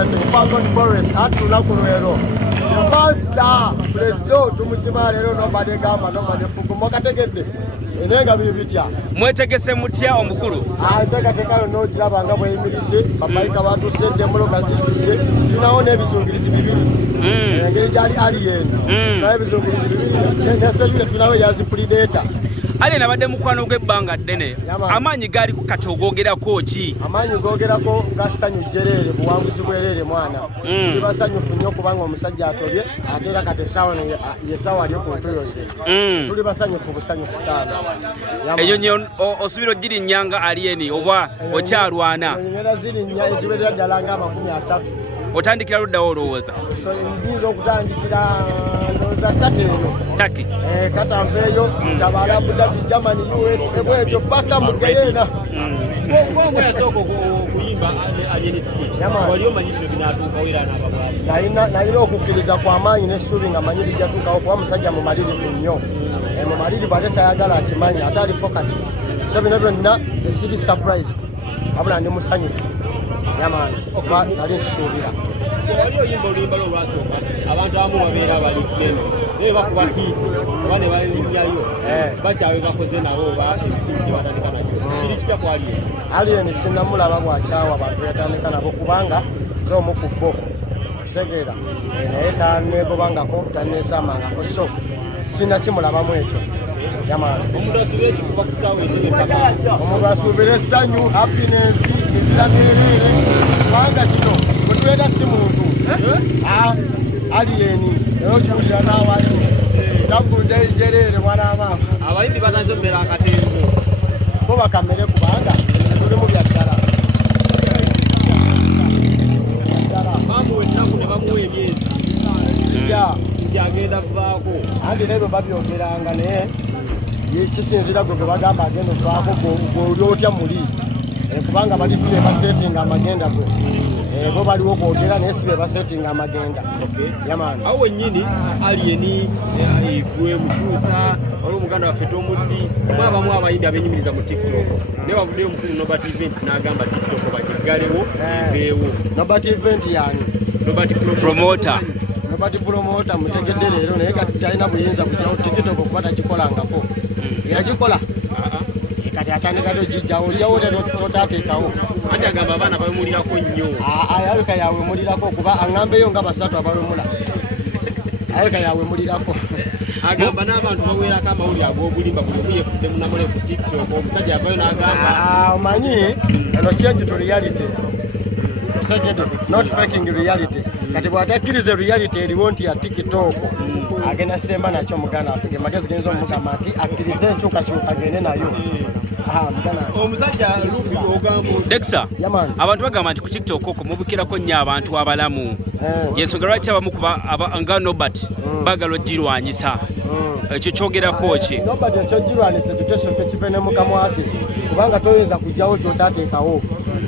representing Falcon Forest at Lunakurero. The master, please go to Mutimaro, nobody gama, nobody Fukumokategede. Enenga bibitya. Mwetegese mutya omukulu. Azeka tekalo no jaba ngabo emirite, babaika watu sende mulo kazije. Tunaona ebisungirizi bibiri. Ngeri jali alien. Na ebisungirizi bibiri. Nese yule tunawe yazi predator. Ali nabadde mukwano gw'ebbanga ddene. Amaanyi gaali ku katogoogerako ki? Amaanyi googerako gasanyu jerere buwanguzi bwerere mwana. Tuli basanyufu nnyo kubanga omusajja atobye ate era kati essaawa yessaawa ali ku ntuyose. Tuli basanyufu busanyufu taano. Eyo nnyo osubira ogirinnyanga alieni oba okyalwana? Ngenda zirinnya eziwerera ddala nga 30. Otandikira luddawo olowooza? So nziza okutandikira ndowooza kati eno. Taki? Kata nveeyo tabaala Abu Dhabi, Germany, US, ebweto paka mu Guyana. Konvoy yasooka okuyimba alienisiki. Wali omanyi bino binaatuukawo era n'ababwali. Nalina okukkiriza kw'amaanyi n'essuubi nga manyi bijja tuukawo kuba musajja mumalirivu nnyo. Mumalirivu ate kyayagala akimanyi ate ali focused. So bino byonna siri surprised. Wabula ndi musanyufu. Yamaani okuba nali nkisuubira. Wali oyimba oluyimba lwo olwasooka abantu abamu babeera bali kuseno naye bakuba hiiti oba ne bayinnyayo bakyawe bakoze nabo oba ebisingi gye batandika nabyo kiri kitya ku alien sinnamulaba bwakyawa abantu yatandika nabo kubanga z'omu ku bo segeera naye tanegobangako taneesamangako so sinnakimulabamu ekyo yamaani omuntu asuubira ekikuba ku kisaawe ezizepaka omuntu asuubira essanyu happiness eziramerere kubanga kino bwetuleeta si muntu alieni era kiwulira n'awali tagunda enjereere mwana maama abayimbi banaze mbeera akatembo bo bakamere kubanga tulimu bya ddala bamuwa ennaku ne bamuwa emyezi gyagenda kuvaako andi nebyo babyogeranga naye kisinzira gwe bagamba agenda okuvaako gw'oli otya muli kubanga bali si be basetinga amagenda gwe bo baliwo kwogera naye si be basetinga amagenda yamaani awo wennyini alieni gwe mukyusa wali omuganda waffe tomuddi oba abamu abayindi abenyumiriza mu tiktok naye wavuddeyo omukulu Nobert Events n'agamba tiktok bagiggalewo eveewo. Nobert Event yani promoter mutegedde leero naye kati talina buyinza kujjawo tiktok okuba takikolangako yakikola kati atandika togijjawo olyawo totaateekawo anti agamba abaana bawemulirako nnyo ayabika yawemulirako okuba aŋŋambeyo nga basatu abawemula ayabika yawemulirako agamba n'abantu baweerako amawulire ag'obulimba buli omu yefudde munamule ku tiktok omusajja avayo n'agamba omanyi eno change to reality osegede not faking reality kati bw'atakkiriza reality eriwo nti ya tiktok agenda semba nakyo muganda afike magezi genza omugamba nti akkirize enkyukakyuka agende nayo omusajja lubi ogamba Dexa abantu bagamba nti ku tiktok okwo mubukirako nnyo abantu abalamu yensonga lwaki abamu kuba nga Nobert bagala ogirwanyisa ekyo kyogerako ki Nobert ekyo girwanise tutesoke kive ne mukamwake kubanga toyinza kujjawo kyotaateekawo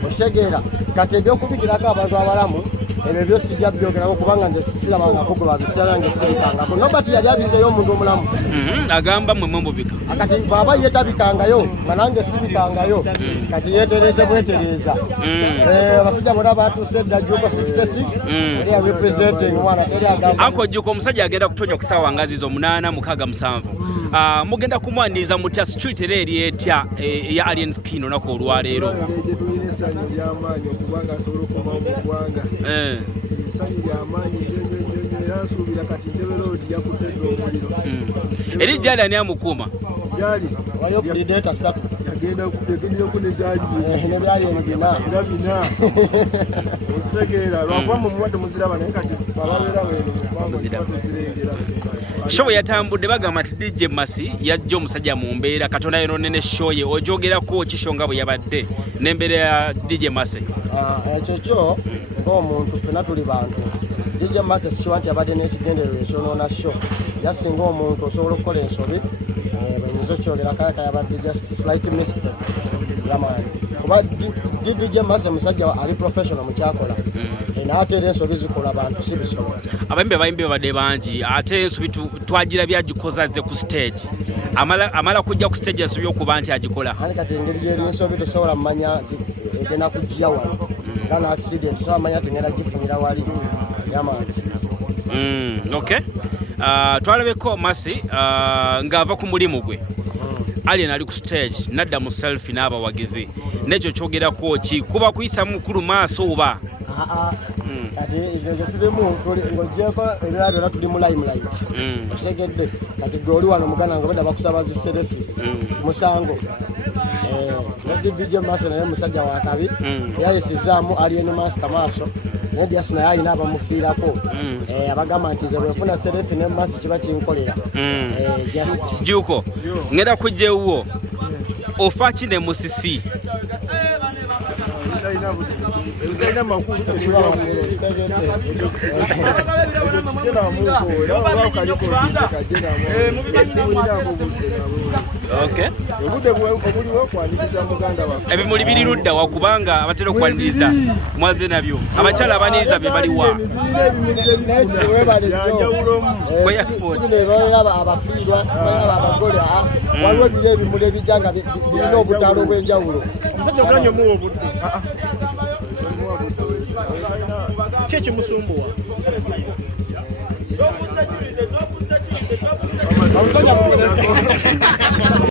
osegeera kati ebyokubikirako abantu abalamu ebyo byo sijja byogerako kubanga nze sirabangako gwe babisera nange sirikangako Nobert yali abiseeyo omuntu omulamu agamba mmwe mubika kati bw'aba yeetabikangayo nga nange sibikangayo kati yeetereze bwetereeza abasajja bonna batuuse edda Juko 66 eri arepresenting mwana teri agamba Uncle Juko omusajja agenda kutonya ku ssaawa ngazizo 8:67 mugenda kumwaniriza mutya street era eri etya eya alien skin onako olwaleero eri jali ani amukuuma waliyo predator 3 yagenda kunezali nebyali eno bina okitegeera lwakuba mumuwadde muziraba naye kati ababeera weno show yatambudde bagamba nti DJ Masi yajja omusajja mu mbeera katonda yononene show ye ojogerako kishonga bwe yabadde n'embeera ya DJ Masi ekyo kyo ng'omuntu ffenna tuli bantu DJ Masi sikiwa nti abadde n'ekigendererwa ekyonoona show yasinga omuntu osobola okukola ensobi banyuza okyogera kayaka yabadde just slight mistake yamaani kuba DJ Masi omusajja ali professional mu kyakola naate era ensobi zikola abantu si bisobola abayimbi babadde bangi ate ensobi twagira byagikoza ze ku stage amala kujja ku stage ensobi okuba nti agikola kati engeri gyeri ensobi tosobola mumanya nti egenda kujja wano nga na accident so amanya tengera gifunira wali yamanzi. Okay. Twalabeko Masi ng'ava ku mulimu gwe. Alien ali ku stage nadda mu selfie n'abawagizi. Nekyo kyogerako ki kuba kuyisa mukulu maaso oba? Kati ekyo tulimu ng'ogyeko ebirala byonna tuli mu limelight. Okitegedde kati gwe oli wano muganda nga beda bakusaba zi selfie musango. DJ Masi naye musajja wa kabi yayisizaamu Alien Master maaso. Naye yasina yalina abamufiirako abagamba nti nze bwefuna selfie ne Masi kiba kinkolera. Juko ngenda kujjewwo ofa ki ne musisi Ina makulu ebimuli biri ludda wakubanga abatera okwaniriza mwaze nabyo abakyala abaniriza be baliwa abafiirwa abagole waliwo biri ebimuli ebijanga birina obutaalo bw'enjawulo. Omusajja oganye omuwa obudde kiki musumbuwa